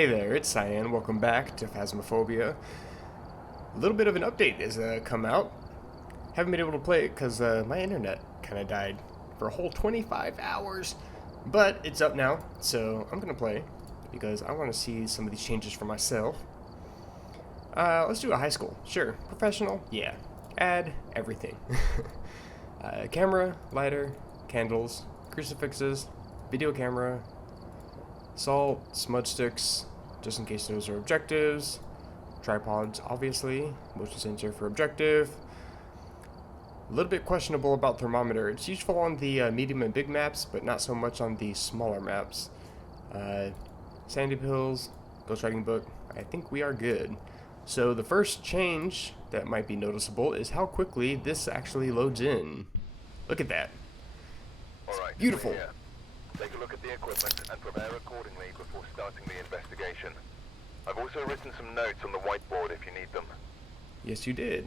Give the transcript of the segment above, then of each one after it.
Hey there, it's Cyan. Welcome back to Phasmophobia. A little bit of an update has come out. Haven't been able to play it because my internet kind of died for a whole 25 hours. But it's up now, so I'm going to play because I want to see some of these changes for myself. Let's do a high school. Sure. Professional? Yeah. Add everything. Camera, lighter, candles, crucifixes, video camera, salt, smudge sticks, just in case those are objectives, tripods, obviously, motion sensor for objective. A little bit questionable about thermometer. It's useful on the medium and big maps, but not so much on the smaller maps. Sandy pills, ghost writing book. I think we are good. So the first change that might be noticeable is how quickly this actually loads in. Look at that. All right, beautiful. Here. Take a look at the equipment and prepare accordingly before starting the investigation. I've also written some notes on the whiteboard if you need them. Yes, you did.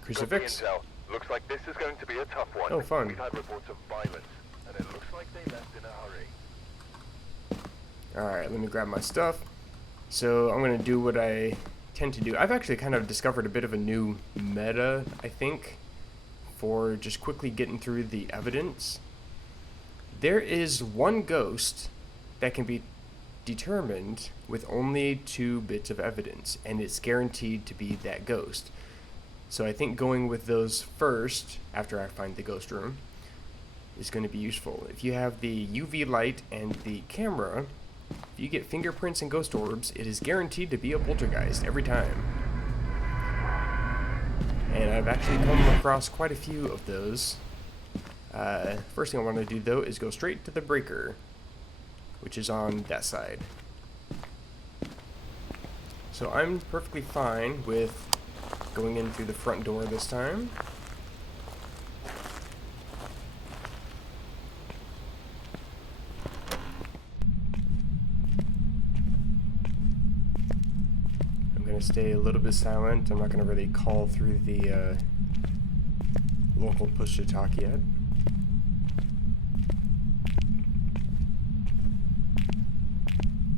Copy Crucifix. intel. Looks like this is going to be a tough one. Oh, fun. We've had reports of violence, and it looks like they left in a hurry. Alright, let me grab my stuff. So I'm going to do what I tend to do. I've actually kind of discovered a bit of a new meta, I think, for just quickly getting through the evidence. There is one ghost that can be determined with only 2 bits of evidence, and it's guaranteed to be that ghost. So I think going with those first, after I find the ghost room, is going to be useful. If you have the UV light and the camera, if you get fingerprints and ghost orbs, it is guaranteed to be a poltergeist every time. And I've actually come across quite a few of those. First thing I want to do though is go straight to the breaker, which is on that side. So I'm perfectly fine with going in through the front door this time. I'm going to stay a little bit silent. I'm not going to really call through the local push-to-talk yet.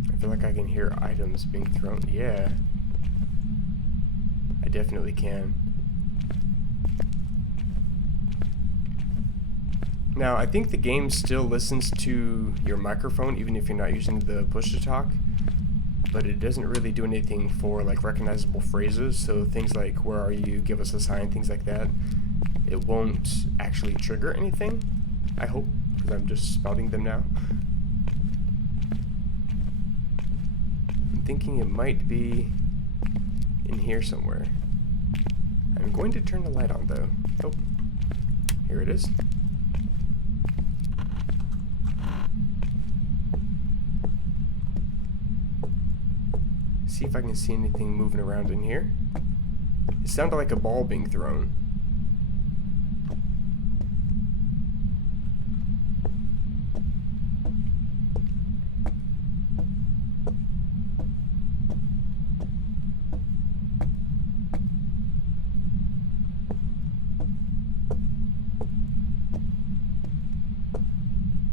I feel like I can hear items being thrown. Yeah. I definitely can. Now, I think the game still listens to your microphone even if you're not using the push-to-talk, but it doesn't really do anything for like recognizable phrases, so things like where are you, give us a sign, things like that. It won't actually trigger anything, I hope, because I'm just spouting them now. Thinking it might be in here somewhere. I'm going to turn the light on though. Oh, here it is. See if I can see anything moving around in here. It sounded like a ball being thrown.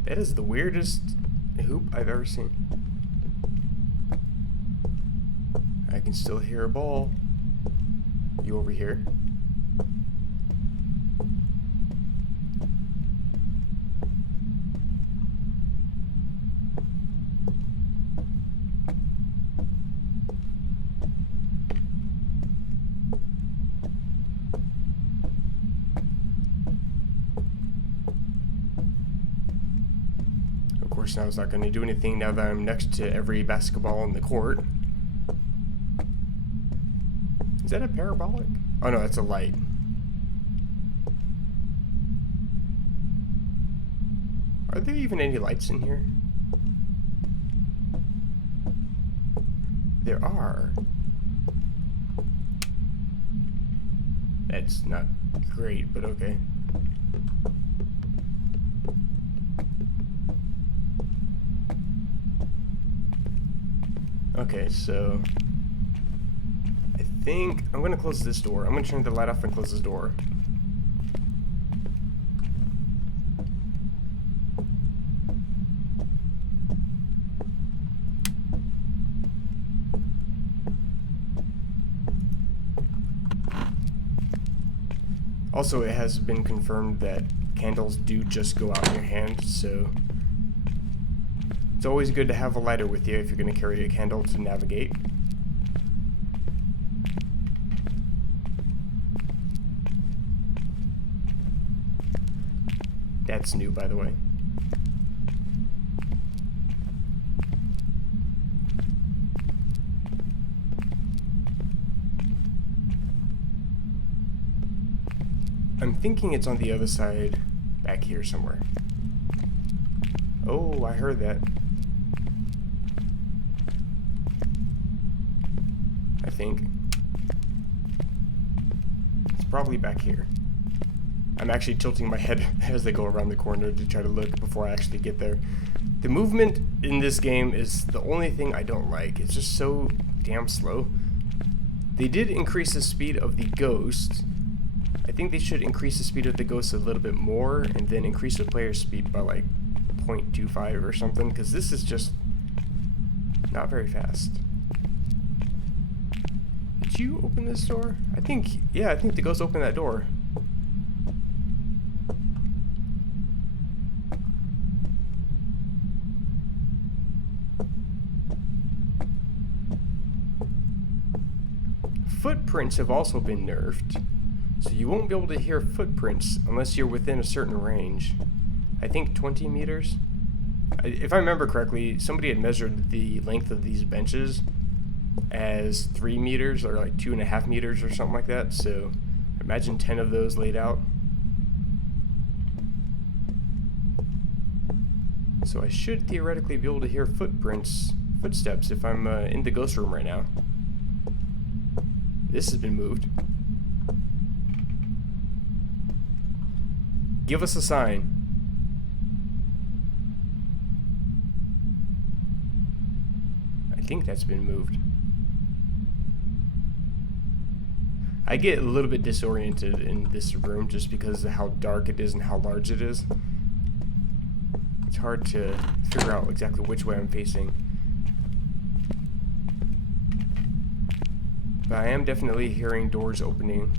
That is the weirdest hoop I've ever seen. I can still hear a ball. You over here? Of course, now it's not going to do anything now that I'm next to every basketball in the court. Is that a parabolic? Oh no, that's a light. Are there even any lights in here? There are. That's not great, but okay. Okay, so I think I'm gonna close this door. I'm gonna turn the light off and close this door. Also, it has been confirmed that candles do just go out in your hand, so it's always good to have a lighter with you if you're going to carry a candle to navigate. That's new, by the way. I'm thinking it's on the other side, back here somewhere. Oh, I heard that. I think. It's probably back here. I'm actually tilting my head as they go around the corner to try to look before I actually get there. The movement in this game is the only thing I don't like. It's just so damn slow. They did increase the speed of the ghost. I think they should increase the speed of the ghost a little bit more and then increase the player speed by like 0.25 or something, because this is just not very fast. Did you open this door? I think the ghost opened that door. Footprints have also been nerfed, so you won't be able to hear footprints unless you're within a certain range. I think 20 meters? If I remember correctly, somebody had measured the length of these benches as 3 meters or like 2.5 meters or something like that, so imagine 10 of those laid out. So I should theoretically be able to hear footsteps if I'm in the ghost room right now. This has been moved. Give us a sign. I think that's been moved. I get a little bit disoriented in this room just because of how dark it is and how large it is. It's hard to figure out exactly which way I'm facing. But I am definitely hearing doors opening.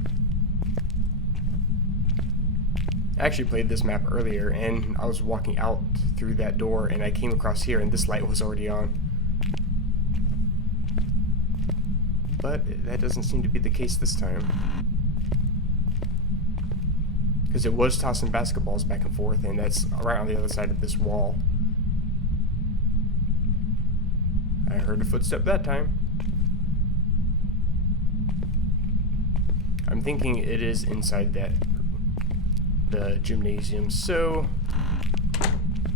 I actually played this map earlier and I was walking out through that door and I came across here and this light was already on. But that doesn't seem to be the case this time. Because it was tossing basketballs back and forth, and that's right on the other side of this wall. I heard a footstep that time. I'm thinking it is inside the gymnasium, so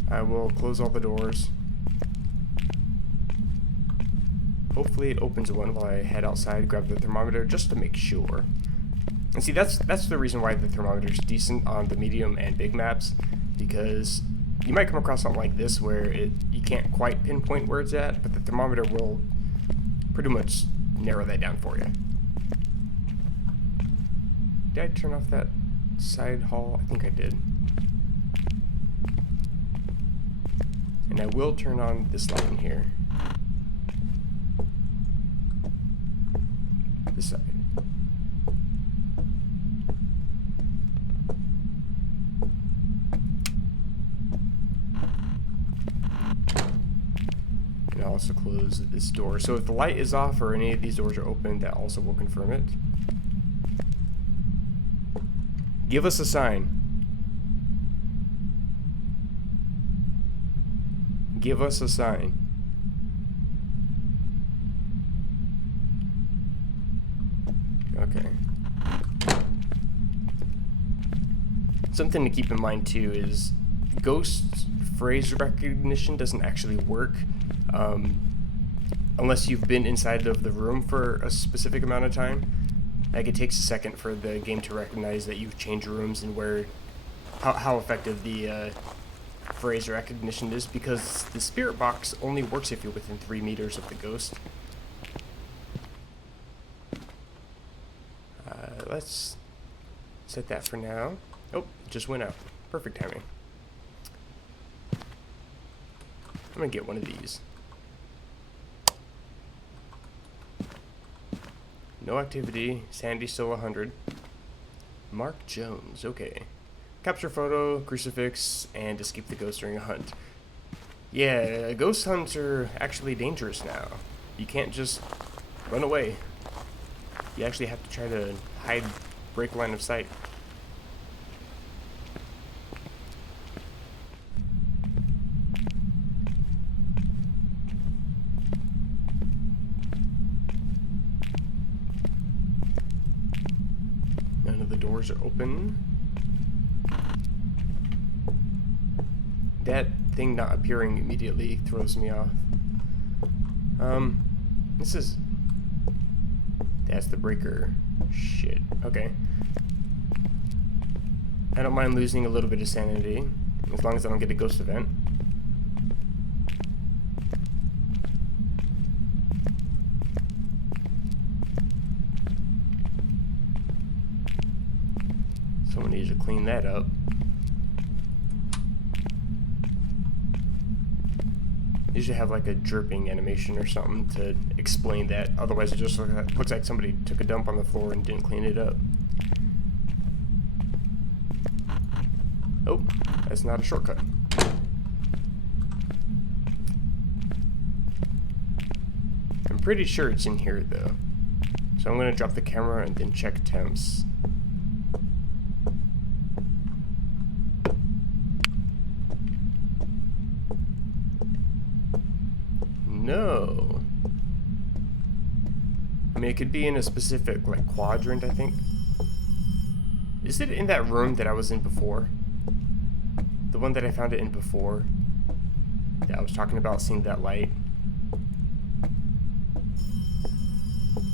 I will close all the doors. Hopefully it opens one while I head outside, grab the thermometer just to make sure. And see, that's the reason why the thermometer is decent on the medium and big maps, because you might come across something like this where you can't quite pinpoint where it's at, but the thermometer will pretty much narrow that down for you. Did I turn off that side hall? I think I did. And I will turn on this light in here. This side. And I'll also close this door. So if the light is off or any of these doors are open, that also will confirm it. Give us a sign. Give us a sign. Okay. Something to keep in mind too is ghost phrase recognition doesn't actually work unless you've been inside of the room for a specific amount of time. Like, it takes a second for the game to recognize that you've changed rooms and how effective the phrase recognition is, because the spirit box only works if you're within 3 meters of the ghost. Let's set that for now. Oh, it just went out. Perfect timing. I'm gonna get one of these. No activity. Sandy's still 100. Mark Jones, okay. Capture photo, crucifix, and escape the ghost during a hunt. Yeah, ghost hunts are actually dangerous now. You can't just run away. You actually have to try to hide, break line of sight. None of the doors are open. That thing not appearing immediately throws me off. This is... That's the breaker. Shit. Okay. I don't mind losing a little bit of sanity, as long as I don't get a ghost event. Someone needs to clean that up. You should have like a dripping animation or something to explain that. Otherwise, it just looks like somebody took a dump on the floor and didn't clean it up. Oh, that's not a shortcut. I'm pretty sure it's in here though. So I'm gonna drop the camera and then check temps. No. I mean, it could be in a specific, like, quadrant, I think. Is it in that room that I was in before? The one that I found it in before? That I was talking about, seeing that light?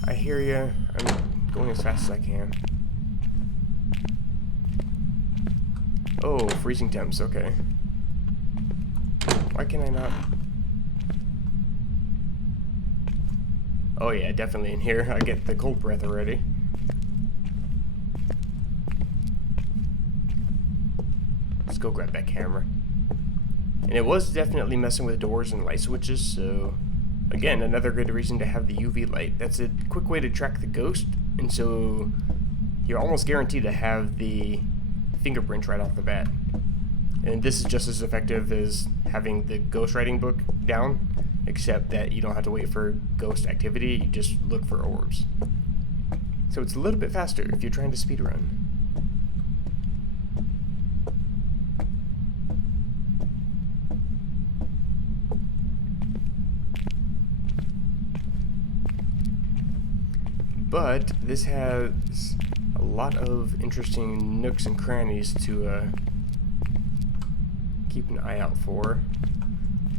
I hear ya. I'm going as fast as I can. Oh, freezing temps, okay. Why can I not... Oh yeah, definitely in here. I get the cold breath already. Let's go grab that camera. And it was definitely messing with doors and light switches, so... Again, another good reason to have the UV light. That's a quick way to track the ghost, and so... You're almost guaranteed to have the fingerprint right off the bat. And this is just as effective as having the ghostwriting book down, except that you don't have to wait for ghost activity, you just look for orbs. So it's a little bit faster if you're trying to speedrun. But this has a lot of interesting nooks and crannies to keep an eye out for.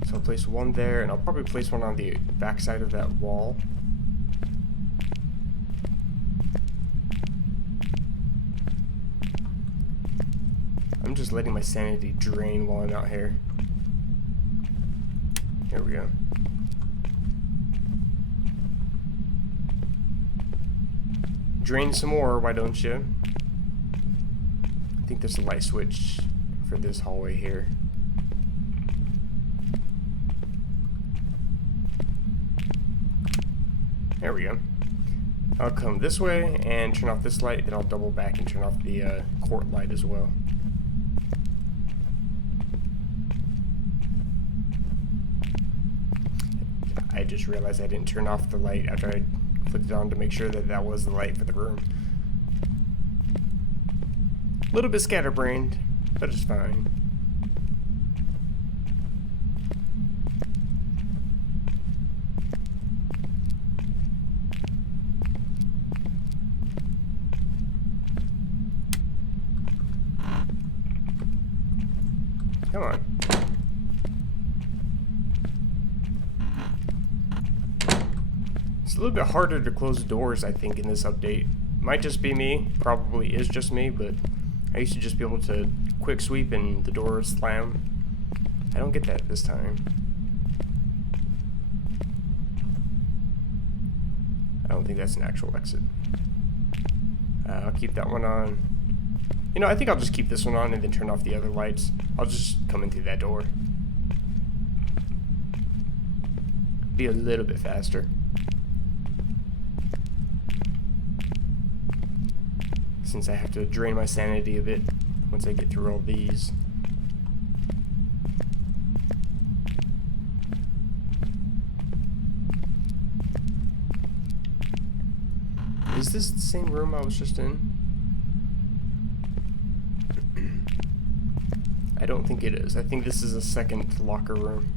So I'll place one there, and I'll probably place one on the back side of that wall. I'm just letting my sanity drain while I'm out here. Here we go. Drain some more, why don't you? I think there's a light switch for this hallway here. There we go. I'll come this way and turn off this light, then I'll double back and turn off the court light as well. I just realized I didn't turn off the light after I flipped it on to make sure that that was the light for the room. A little bit scatterbrained, but it's fine. Come on. It's a little bit harder to close doors, I think, in this update. Might just be me, probably is just me, but I used to just be able to quick sweep and the door would slam. I don't get that this time. I don't think that's an actual exit. I'll keep that one on. You know, I think I'll just keep this one on and then turn off the other lights. I'll just come in through that door. Be a little bit since I have to drain my sanity a bit once I get through all these. Is this the same room I was just in? I don't think it is. I think this is a second locker room.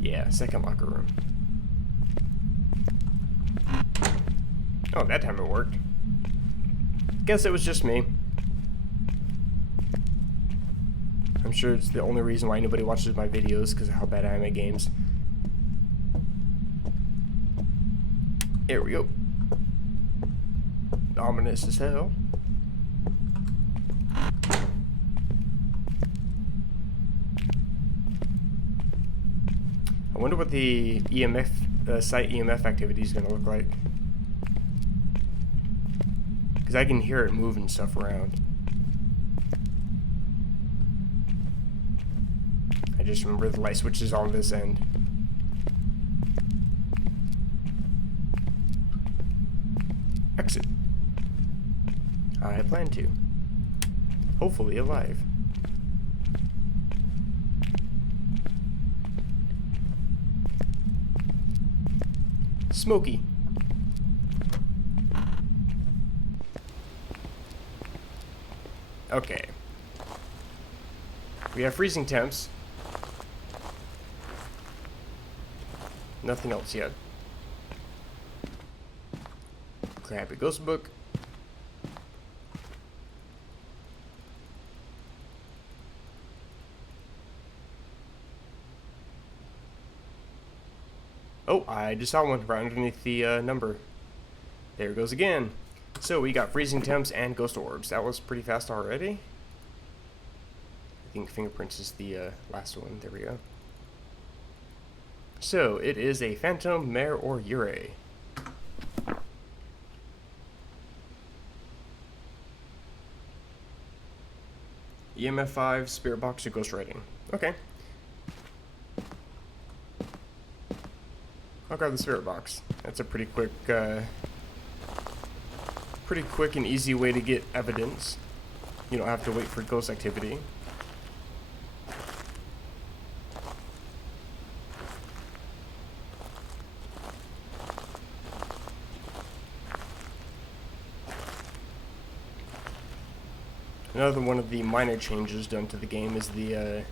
Yeah, second locker room. Oh, that time it worked. Guess it was just me. I'm sure it's the only reason why nobody watches my videos, because of how bad I am at games. Here we go. Ominous as hell. I wonder what the site EMF activity is going to look like. Because I can hear it moving stuff around. I just remember the light switch is on this end. Exit. I plan to. Hopefully alive. Smoky. Okay. We have freezing temps. Nothing else yet. Grab a ghost book. Oh, I just saw one right underneath the number. There it goes again. So we got freezing temps and ghost orbs. That was pretty fast already. I think fingerprints is the last one. There we go. So it is a phantom, mare, or Ure. EMF 5, spirit box, or ghost writing. Okay. I'll grab the spirit box. That's a pretty quick and easy way to get evidence. You don't have to wait for ghost activity. Another one of the minor changes done to the game is the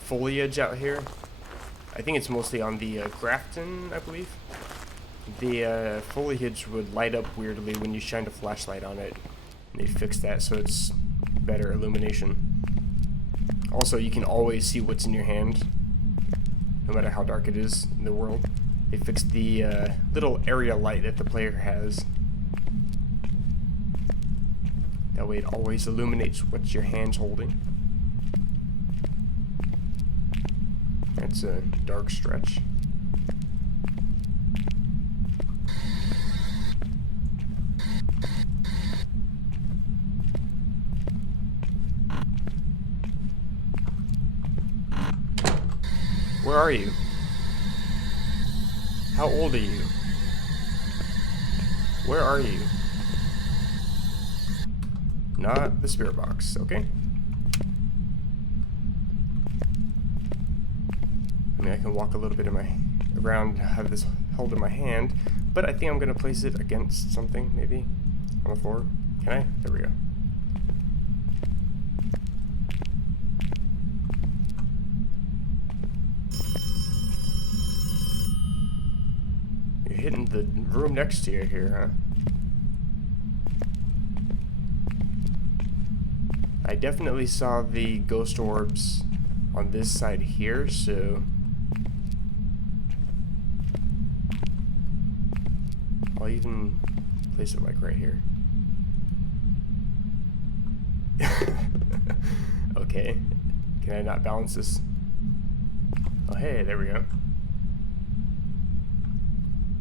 foliage out here. I think it's mostly on the Grafton, I believe. The foliage would light up weirdly when you shined a flashlight on it. They fixed that so it's better illumination. Also, you can always see what's in your hand, no matter how dark it is in the world. They fixed the little area light that the player has. That way it always illuminates what your hand's holding. That's a dark stretch. Where are you? How old are you? Where are you? Not the spirit box, okay? I mean, I can walk a little bit around, have this held in my hand, but I think I'm gonna place it against something, maybe, on the floor. Can I? There we go. You're hitting the room next to you here, huh? I definitely saw the ghost orbs on this side here, so I'll even place it like right here. Okay, can I not balance this? Oh hey, there we go.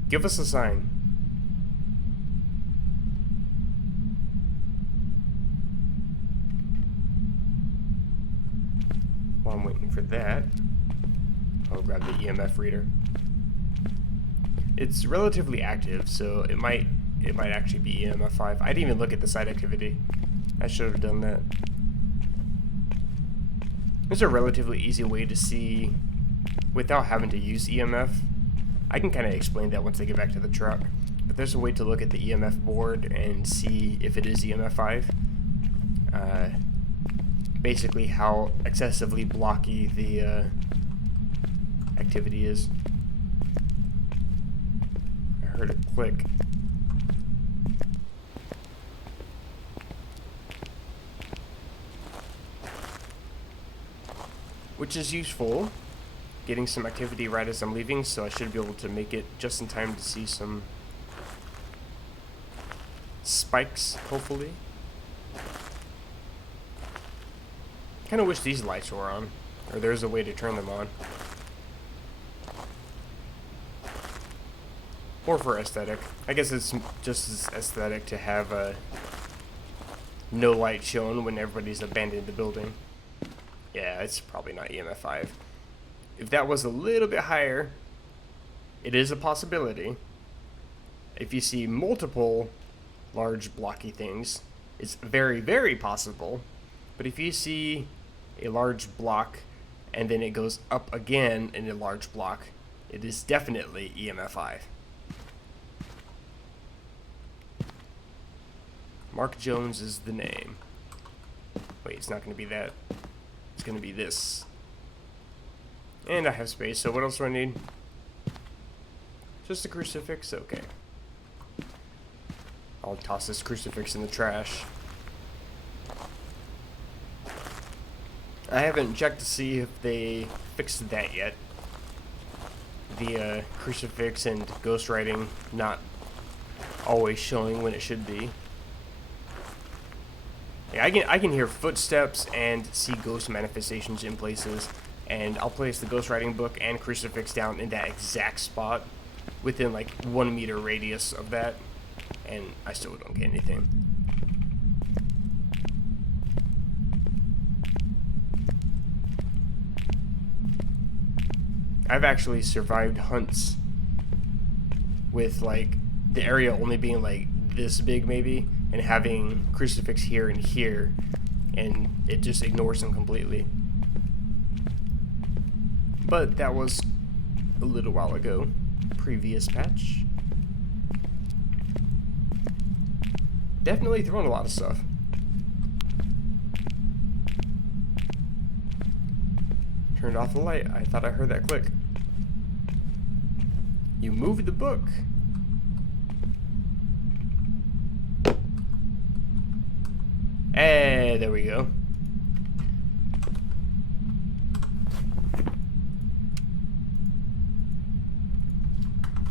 Give us a sign. While I'm waiting for that, I'll grab the EMF reader. It's relatively active, so it might it might actually be EMF 5. I didn't even look at the site activity. I should have done that. There's a relatively easy way to see without having to use EMF. I can kind of explain that once I get back to the truck. But there's a way to look at the EMF board and see if it is EMF 5. Basically how excessively blocky the activity is. I heard it click. Which is useful. Getting some activity right as I'm leaving, so I should be able to make it just in time to see some spikes, hopefully. Kind of wish these lights were on, or there's a way to turn them on. Or for aesthetic. I guess it's just as aesthetic to have no light shown when everybody's abandoned the building. Yeah, it's probably not EMF 5. If that was a little bit higher, it is a possibility. If you see multiple large blocky things, it's very, very possible. But if you see a large block and then it goes up again in a large block, it is definitely EMF 5. Mark Jones is the name. Wait, it's not going to be that. It's going to be this. And I have space, so what else do I need? Just a crucifix? Okay. I'll toss this crucifix in the trash. I haven't checked to see if they fixed that yet. The crucifix and ghostwriting not always showing when it should be. Yeah, I can hear footsteps and see ghost manifestations in places, and I'll place the ghostwriting book and crucifix down in that exact spot within like 1 meter radius of that, and I still don't get anything. I've actually survived hunts with like the area only being like this big maybe, and having crucifix here and here, and it just ignores them completely. But that was a little while ago. Previous patch. Definitely thrown a lot of stuff. Turned off the light. I thought I heard that click. You moved the book. Hey, there we go.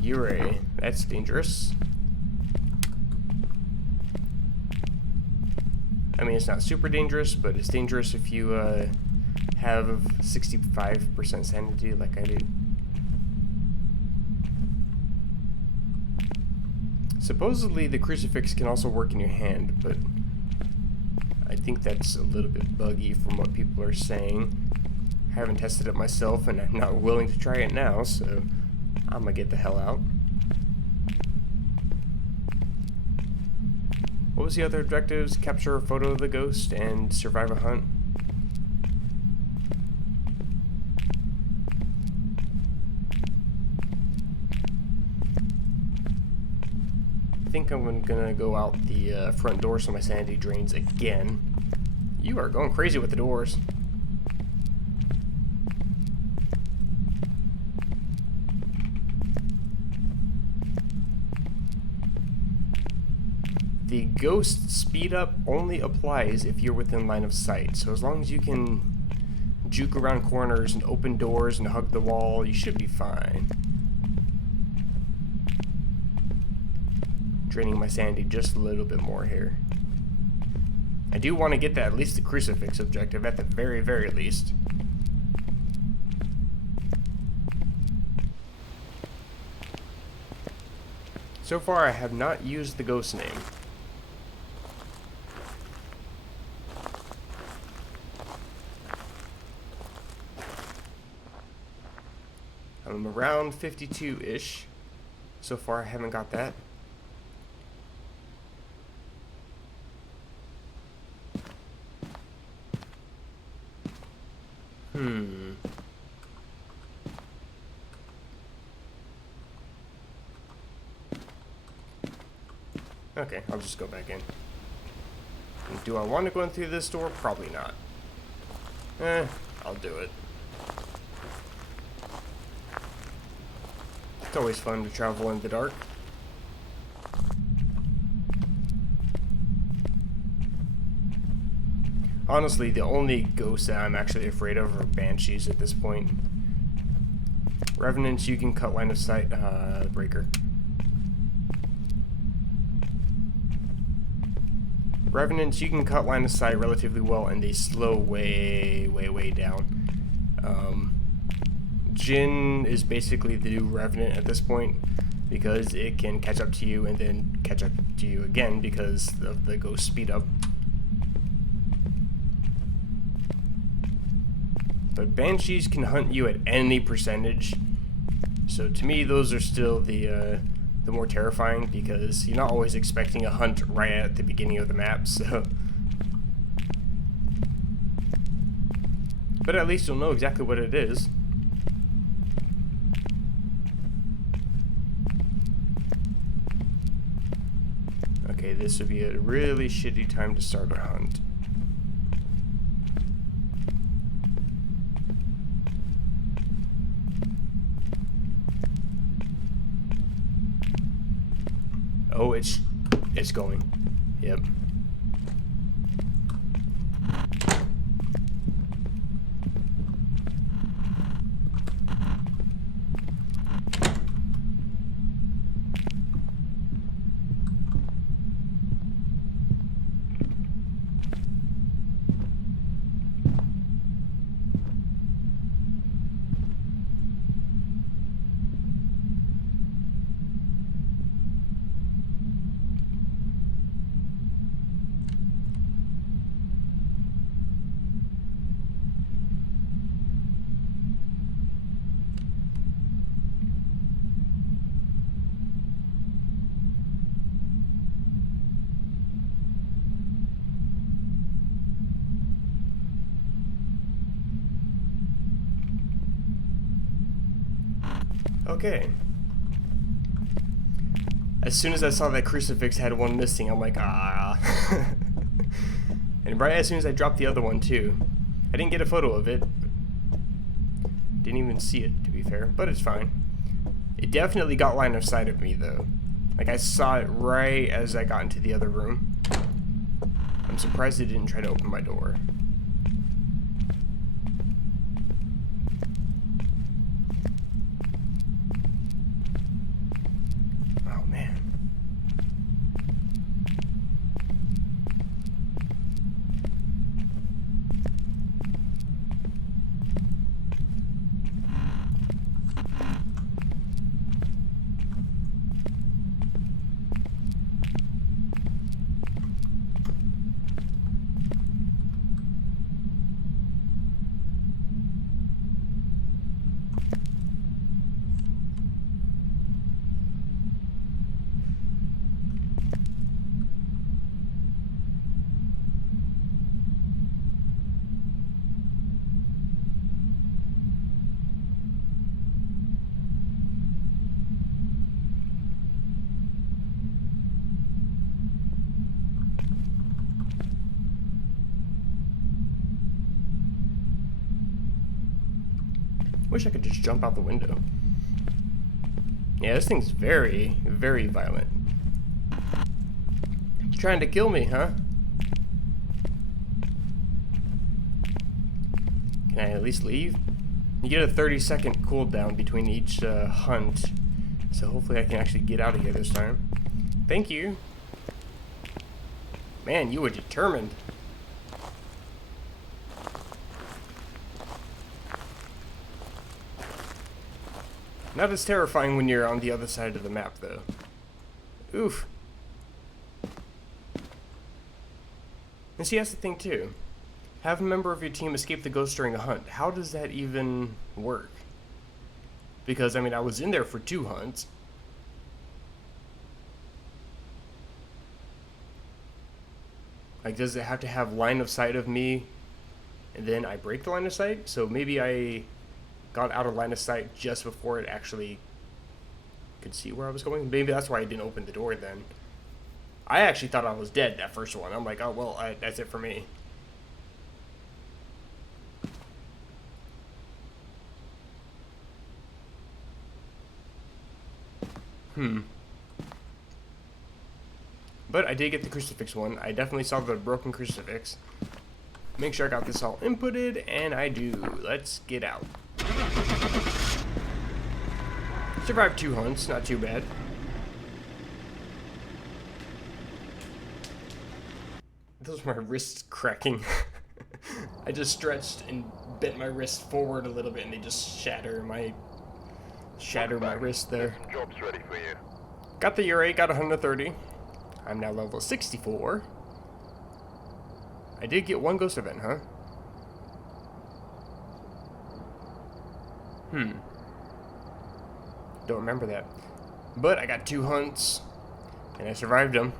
Ure, that's dangerous. I mean, it's not super dangerous, but it's dangerous if you have 65% sanity like I do. Supposedly the crucifix can also work in your hand, but I think that's a little bit buggy from what people are saying. I haven't tested it myself, and I'm not willing to try it now, so I'm gonna get the hell out. What was the other objectives? Capture a photo of the ghost and survive a hunt. I think I'm gonna go out the front door so my sanity drains again. You are going crazy with the doors. The ghost speed up only applies if you're within line of sight, so as long as you can juke around corners and open doors and hug the wall, you should be fine. Draining my sanity just a little bit more here. I do want to get that, at least the crucifix objective at the very, very least. So far I have not used the ghost name. I'm around 52-ish. So far I haven't got that. Okay, I'll just go back in. And do I want to go in through this door? Probably not. I'll do it. It's always fun to travel in the dark. Honestly, the only ghosts that I'm actually afraid of are banshees at this point. Revenants, you can cut line of sight. Breaker. Revenants, you can cut line of sight relatively well, and they slow way down. Jinn is basically the new Revenant at this point, because it can catch up to you and then catch up to you again because of the ghost speed up. But banshees can hunt you at any percentage, so to me those are still the more terrifying, because you're not always expecting a hunt right at the beginning of the map. So, but at least you'll know exactly what it is. Okay, this would be a really shitty time to start a hunt. Oh, it's going. Yep. Okay. As soon as I saw that crucifix had one missing, I'm like, ah. And right as soon as I dropped the other one too. I didn't get a photo of it. Didn't even see it, to be fair, but it's fine. It definitely got line of sight of me though. Like, I saw it right as I got into the other room. I'm surprised it didn't try to open my door. Wish I could just jump out the window. Yeah, this thing's very, very violent. Trying to kill me, huh? Can I at least leave? You get a 30-second cooldown between each hunt, so hopefully I can actually get out of here this time. Thank you. Man, you were determined. Not as terrifying when you're on the other side of the map, though. Oof. And see, that's the thing, too. Have a member of your team escape the ghost during a hunt. How does that even work? Because, I mean, I was in there for 2 hunts. Like, does it have to have line of sight of me, and then I break the line of sight? So maybe I got out of line of sight just before it actually could see where I was going. Maybe that's why I didn't open the door then. I actually thought I was dead that first one. I'm like, oh, well, that's it for me. But I did get the crucifix one. I definitely saw the broken crucifix. Make sure I got this all inputted, and I do. Let's get out. Survived 2 hunts, not too bad. Those were my wrists cracking. I just stretched and bent my wrist forward a little bit, and they just shatter my wrist there. Jobs ready for you. Got the year 8, got 130. I'm now level 64. I did get 1 ghost event, huh? Don't remember that. But I got 2 hunts, and I survived them.